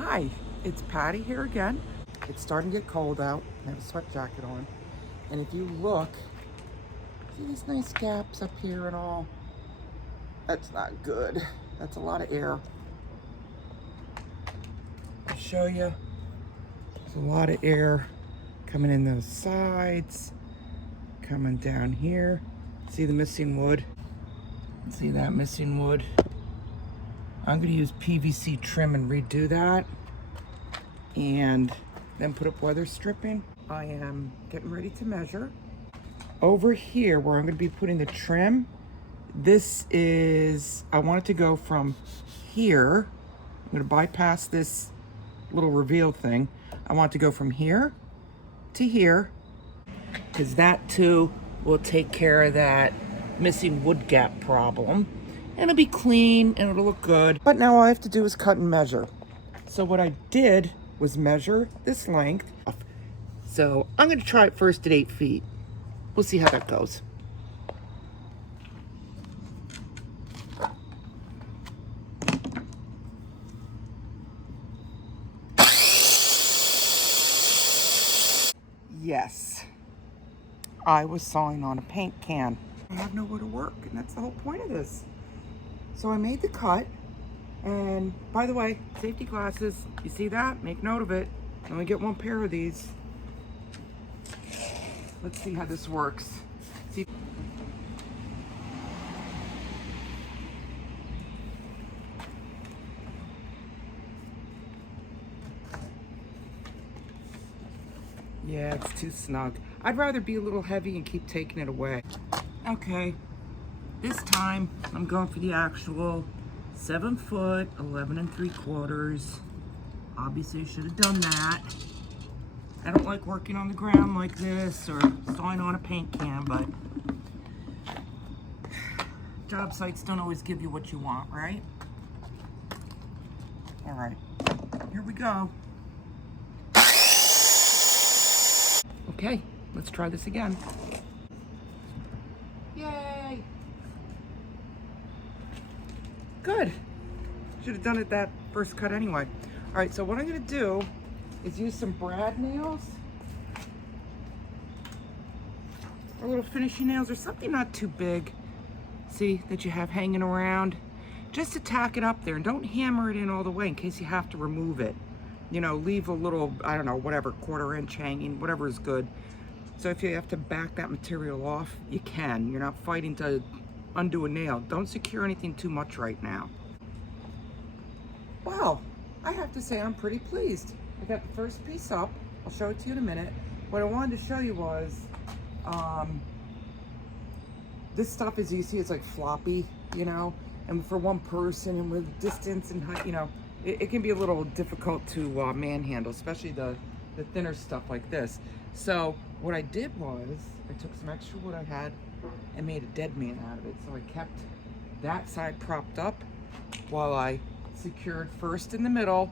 Hi, it's Patty here again. It's starting to get cold out. I have a sweat jacket on. And if you look, see these nice gaps up here and all? That's not good. That's a lot of air. I'll show you. There's a lot of air coming in those sides, coming down here. See the missing wood? See that missing wood? I'm going to use PVC trim and redo that, and then put up weather stripping. I am getting ready to measure. Over here where I'm going to be putting the trim, this is, I want it to go from here. I'm going to bypass this little reveal thing. I want it to go from here to here, because that too will take care of that missing wood gap problem. And it'll be clean and it'll look good. But now all I have to do is cut and measure. So what I did was measure this length. So I'm gonna try it first at 8 feet. We'll see how that goes. Yes, I was sawing on a paint can. I have nowhere to work, and that's the whole point of this. So I made the cut, and by the way, safety glasses, you see that? Make note of it. I only get one pair of these. Let's see how this works. See. Yeah, it's too snug. I'd rather be a little heavy and keep taking it away. Okay. This time, I'm going for the actual 7 foot, 11 3/4. Obviously, I should have done that. I don't like working on the ground like this or sawing on a paint can, but job sites don't always give you what you want, right? All right, here we go. Okay, let's try this again. Yay! Good. Should have done it that first cut anyway. All right, so what I'm gonna do is use some brad nails or little finishing nails or something not too big, see, that you have hanging around, just to tack it up there, and don't hammer it in all the way in case you have to remove it. You know, leave a little, I don't know, whatever, 1/4 inch hanging, whatever is good. So if you have to back that material off, you can. You're not fighting to undo a nail. Don't secure anything too much right now. Wow, I have to say I'm pretty pleased. I got the first piece up. I'll show it to you in a minute. What I wanted to show you was, this stuff, as you see, it's like floppy, you know, and for one person and with distance and height, you know, it can be a little difficult to manhandle, especially the thinner stuff like this. So what I did was I took some extra wood I had and made a dead man out of it. So I kept that side propped up while I secured first in the middle.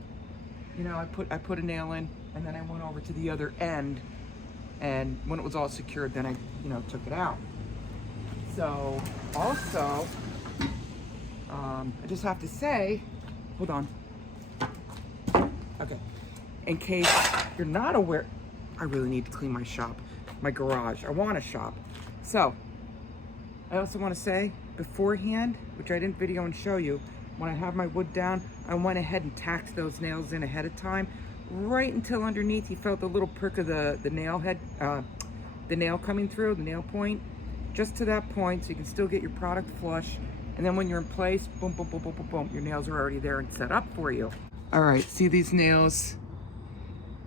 You know, I put a nail in, and then I went over to the other end, and when it was all secured, then I, you know, took it out. So also, I just have to say, hold on. Okay, in case you're not aware, I really need to clean my shop, my garage. I want a shop. So I also want to say beforehand, which I didn't video and show you, when I have my wood down, I went ahead and tacked those nails in ahead of time, right until underneath you felt the little prick of the nail head, the nail coming through, the nail point, just to that point, so you can still get your product flush. And then when you're in place, boom, boom, boom, boom, boom, boom, your nails are already there and set up for you. All right, see these nails?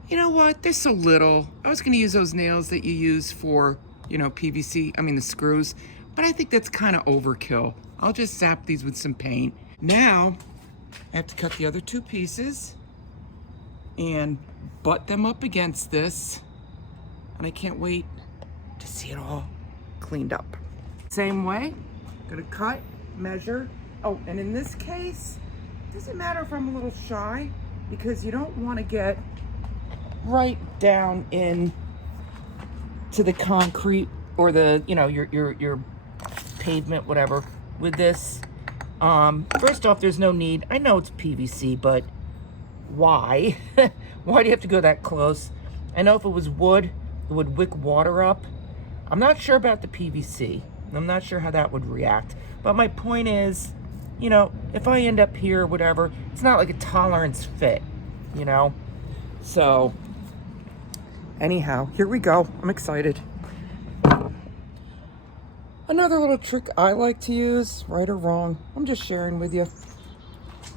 You know what, they're so little. I was gonna use those nails that you use for, you know, PVC, I mean the screws, but I think that's kind of overkill. I'll just zap these with some paint. Now, I have to cut the other 2 pieces and butt them up against this, and I can't wait to see it all cleaned up. Same way, gonna cut, measure. Oh, and in this case, it doesn't matter if I'm a little shy, because you don't want to get right down in to the concrete or the, you know, your pavement, whatever, with this. First off, there's no need. I know it's PVC, but why? Why do you have to go that close? I know if it was wood, it would wick water up. I'm not sure about the PVC. I'm not sure how that would react. But my point is, you know, if I end up here or whatever, it's not like a tolerance fit, you know? So, anyhow, here we go. I'm excited. Another little trick I like to use, right or wrong, I'm just sharing with you,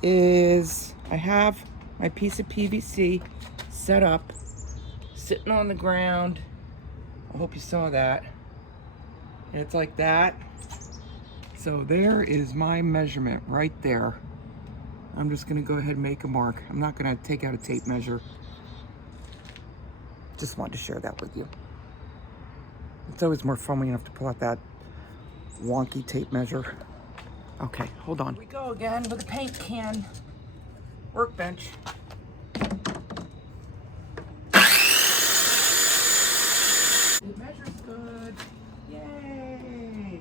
is I have my piece of PVC set up, sitting on the ground. I hope you saw that. And it's like that. So there is my measurement right there. I'm just gonna go ahead and make a mark. I'm not gonna take out a tape measure. Just wanted to share that with you. It's always more fun when you have to pull out that wonky tape measure. Okay, hold on. Here we go again with a paint can workbench. It measures good. Yay!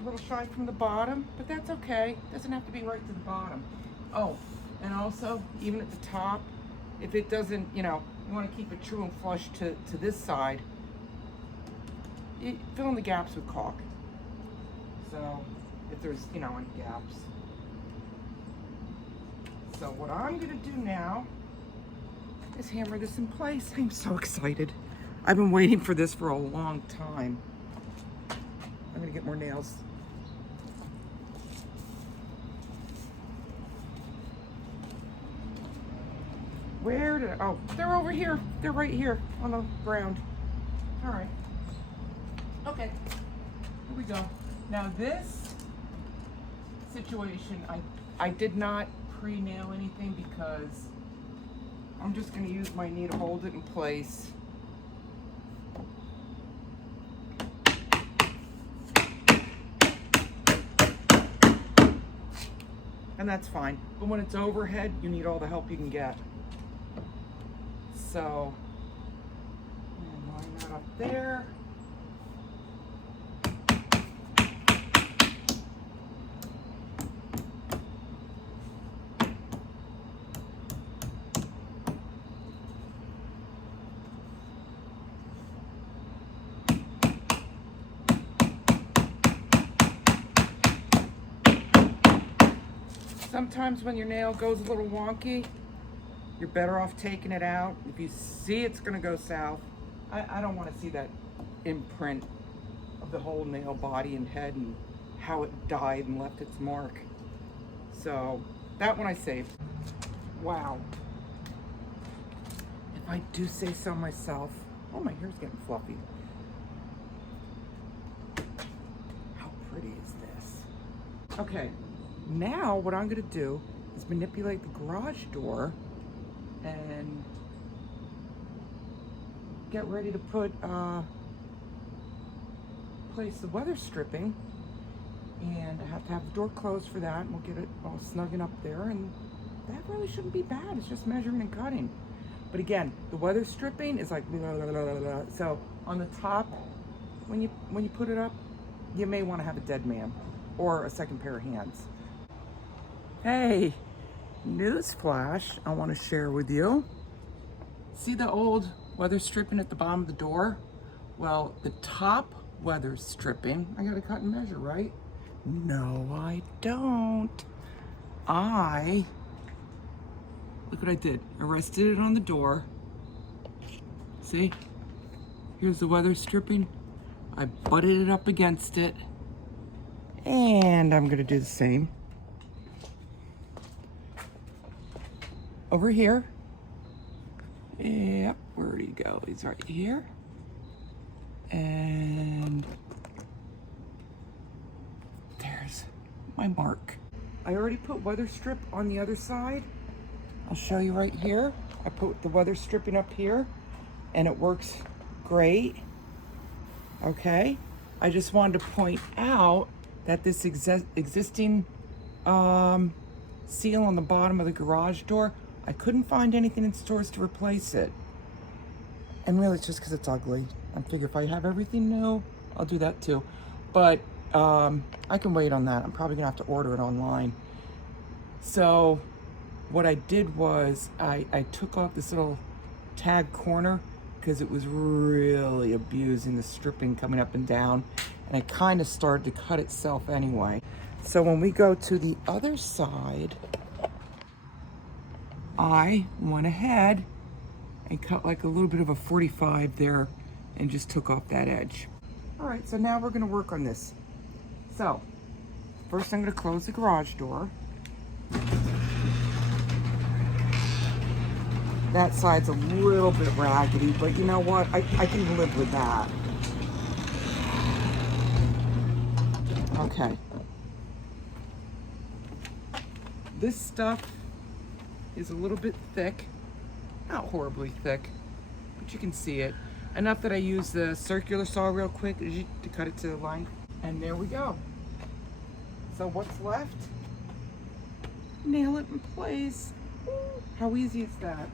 A little shy from the bottom, but that's okay. Doesn't have to be right to the bottom. Oh, and also, even at the top, if it doesn't, you know, you want to keep it true and flush to this side, you fill in the gaps with caulk. So, if there's, you know, any gaps. So what I'm gonna do now is hammer this in place. I'm so excited. I've been waiting for this for a long time. I'm gonna get more nails. Where did oh, they're over here. They're right here on the ground. All right. Okay, here we go. Now this situation, I did not pre-nail anything because I'm just gonna use my knee to hold it in place. And that's fine. But when it's overhead, you need all the help you can get. So, I'm line that up there. Sometimes when your nail goes a little wonky, you're better off taking it out. If you see it's gonna go south, I don't wanna see that imprint of the whole nail body and head and how it died and left its mark. So that one I saved. Wow. If I do say so myself, oh, my hair's getting fluffy. How pretty is this? Okay. Now what I'm gonna do is manipulate the garage door and get ready to put place the weather stripping, and I have to have the door closed for that, and we'll get it all snugging up there, and that really shouldn't be bad. It's just measuring and cutting. But again, the weather stripping is like blah, blah, blah, blah, blah. So on the top, when you put it up, you may want to have a dead man or a second pair of hands. Hey, news flash I want to share with you. See the old weather stripping at the bottom of the door? Well, the top weather stripping, I gotta cut and measure, right? No, I don't. Look what I did. I rested it on the door. See? Here's the weather stripping. I butted it up against it. And I'm gonna do the same over here. Yep, where'd he go? He's right here. And there's my mark. I already put weather strip on the other side. I'll show you right here. I put the weather stripping up here and it works great. Okay, I just wanted to point out that this existing seal on the bottom of the garage door, I couldn't find anything in stores to replace it. And really it's just because it's ugly. I figure if I have everything new, I'll do that too. But I can wait on that. I'm probably gonna have to order it online. So what I did was I took off this little tag corner because it was really abusing the stripping coming up and down, and it kind of started to cut itself anyway. So when we go to the other side, I went ahead and cut like a little bit of a 45 there and just took off that edge. All right, so now we're gonna work on this. So first I'm gonna close the garage door. That side's a little bit raggedy, but you know what? I can live with that. Okay. This stuff is a little bit thick. Not horribly thick, but you can see it. Enough that I use the circular saw real quick to cut it to the length. And there we go. So what's left? Nail it in place. Ooh, how easy is that?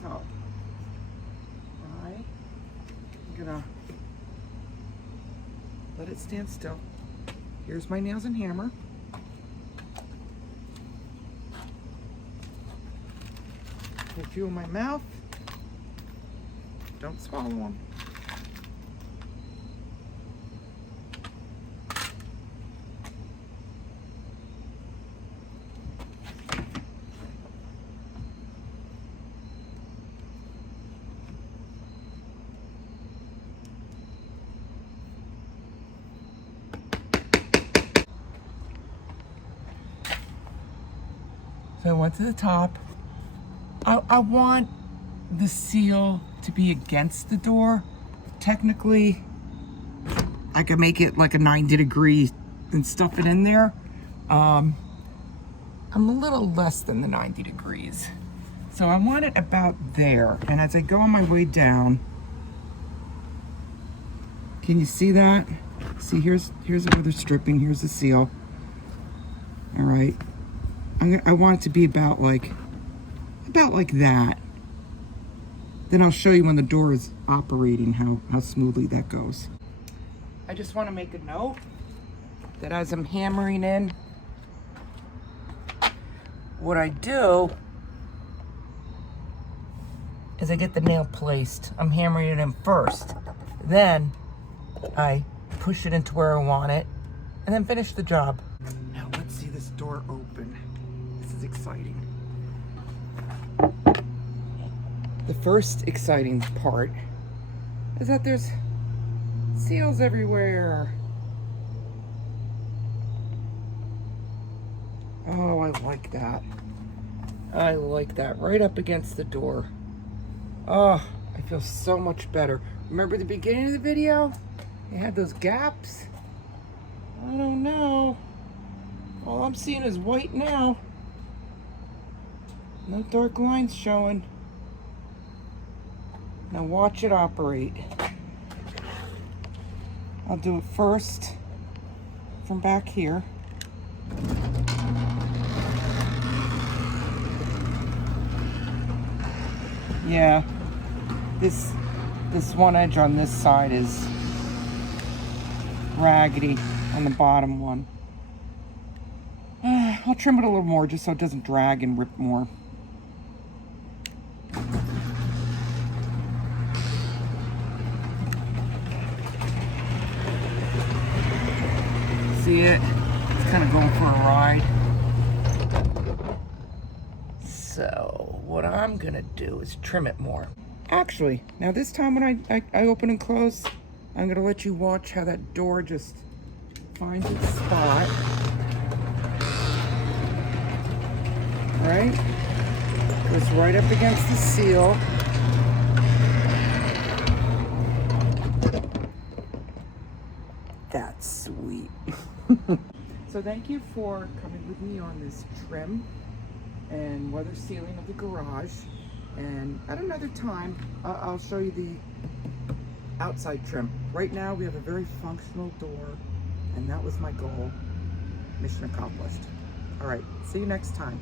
So, I'm gonna let it stand still. Here's my nails and hammer. Put a few in my mouth. Don't swallow them. So I went to the top. I want the seal to be against the door. Technically, I could make it like a 90 degree and stuff it in there. I'm a little less than the 90 degrees. So I want it about there. And as I go on my way down, can you see that? See, here's the weather stripping, here's the seal. All right. I want it to be about like that. Then I'll show you when the door is operating how smoothly that goes. I just want to make a note that as I'm hammering in, what I do is I get the nail placed. I'm hammering it in first. Then I push it into where I want it and then finish the job. Now let's see this door open. This is exciting. The first exciting part is that there's seals everywhere. Oh, I like that. I like that. Right up against the door. Oh, I feel so much better. Remember the beginning of the video? It had those gaps. I don't know. All I'm seeing is white now. No dark lines showing. Now watch it operate. I'll do it first from back here. Yeah, this one edge on this side is raggedy on the bottom one. I'll trim it a little more just so it doesn't drag and rip more. See it? It's kind of going for a ride. So what I'm gonna do is trim it more. Actually, now this time when I open and close, I'm gonna let you watch how that door just finds its spot. Right? Goes right up against the seal. That's sweet. So thank you for coming with me on this trim and weather sealing of the garage. And at another time, I'll show you the outside trim. Right now, we have a very functional door, and that was my goal. Mission accomplished. All right, see you next time.